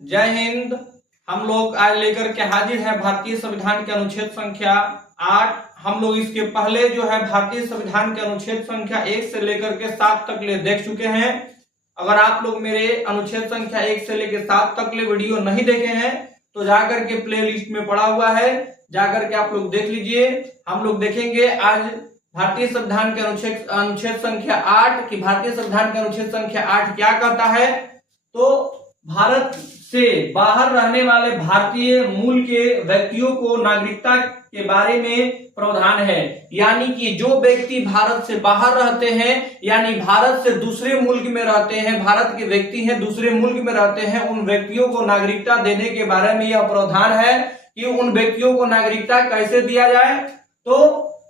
जय हिंद। हम लोग आज लेकर के हाजिर हैं भारतीय संविधान के अनुच्छेद संख्या 8। हम लोग इसके पहले जो है भारतीय संविधान के अनुच्छेद संख्या 1 से लेकर के 7 तक ले देख चुके हैं। अगर आप लोग मेरे अनुच्छेद संख्या 1 से लेकर 7 तक ले वीडियो नहीं देखे हैं तो जाकर के प्ले लिस्ट में पड़ा हुआ है, जाकर के आप लोग देख लीजिए। हम लोग देखेंगे आज भारतीय संविधान के अनुच्छेद संख्या 8 कि भारतीय संविधान के अनुच्छेद संख्या 8 क्या कहता है। तो भारत से बाहर रहने वाले भारतीय मूल के व्यक्तियों को नागरिकता के बारे में प्रावधान है, यानी कि जो व्यक्ति भारत से बाहर रहते हैं यानी भारत से दूसरे मुल्क में रहते हैं, भारत के व्यक्ति हैं दूसरे मुल्क में रहते हैं, उन व्यक्तियों को नागरिकता देने के बारे में यह प्रावधान है कि उन व्यक्तियों को नागरिकता कैसे दिया जाए। तो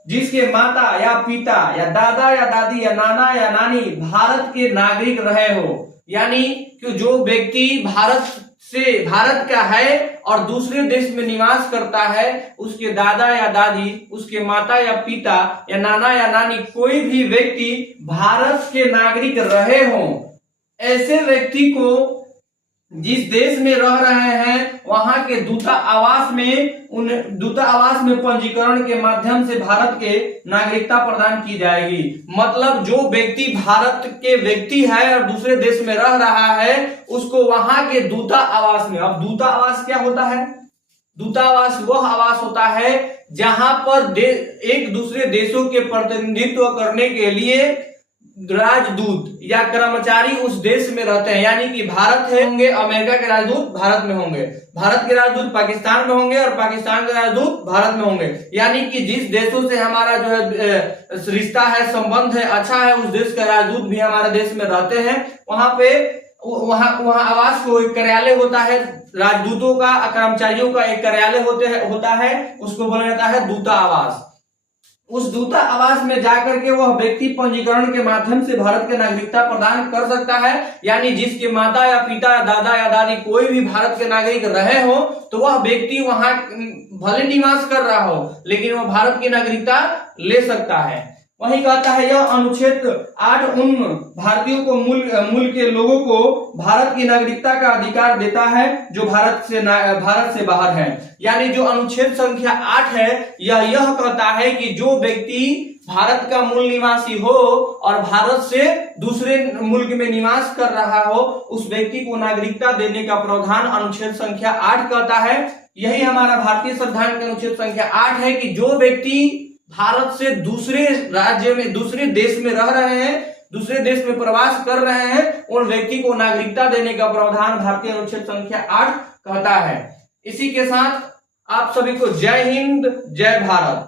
जिसके माता या पिता या दादा या दादी या नाना या नानी भारत के नागरिक रहे हो, यानी कि जो व्यक्ति भारत का है और दूसरे देश में निवास करता है, उसके दादा या दादी, उसके माता या पिता या नाना या नानी कोई भी व्यक्ति भारत के नागरिक रहे हो, ऐसे व्यक्ति को जिस देश में रह रहे हैं वहां के दूतावास में पंजीकरण के माध्यम से भारत के नागरिकता प्रदान की जाएगी। मतलब जो व्यक्ति भारत के व्यक्ति है और दूसरे देश में रह रहा है उसको वहां के दूतावास में, अब दूतावास क्या होता है? दूतावास वह आवास होता है जहां पर एक दूसरे देशों के प्रतिनिधित्व करने के लिए राजदूत या कर्मचारी उस देश में रहते हैं, यानी कि भारत है होंगे अमेरिका के राजदूत भारत में होंगे, भारत के राजदूत पाकिस्तान में होंगे और पाकिस्तान के राजदूत भारत में होंगे। यानी कि जिस देशों से हमारा जो है रिश्ता है, संबंध है, अच्छा है, उस देश का राजदूत भी हमारे देश में रहते हैं। वहां आवास को एक कार्यालय होता है, राजदूतों का कर्मचारियों का एक कार्यालय होता है, उसको बोला जाता है दूतावास। उस दूतावास में जाकर के वह व्यक्ति पंजीकरण के माध्यम से भारत के नागरिकता प्रदान कर सकता है, यानी जिसके माता या पिता या दादा या दादी कोई भी भारत के नागरिक रहे हो तो वह व्यक्ति वहां भले निवास कर रहा हो लेकिन वह भारत की नागरिकता ले सकता है। वही कहता है यह अनुच्छेद 8 उन भारतीयों को मूल के लोगों को भारत की नागरिकता का अधिकार देता है जो भारत से बाहर है। यानी जो अनुच्छेद संख्या 8 है यह कहता है कि जो व्यक्ति भारत का मूल निवासी हो और भारत से दूसरे मुल्क में निवास कर रहा हो उस व्यक्ति को नागरिकता देने का प्रावधान अनुच्छेद संख्या 8 कहता है। यही हमारा भारतीय संविधान के अनुच्छेद संख्या 8 है कि जो व्यक्ति भारत से दूसरे राज्य में, दूसरे देश में रह रहे हैं, दूसरे देश में प्रवास कर रहे हैं, उन व्यक्ति को नागरिकता देने का प्रावधान भारतीय अनुच्छेद संख्या 8 कहता है। इसी के साथ आप सभी को जय हिंद, जय भारत।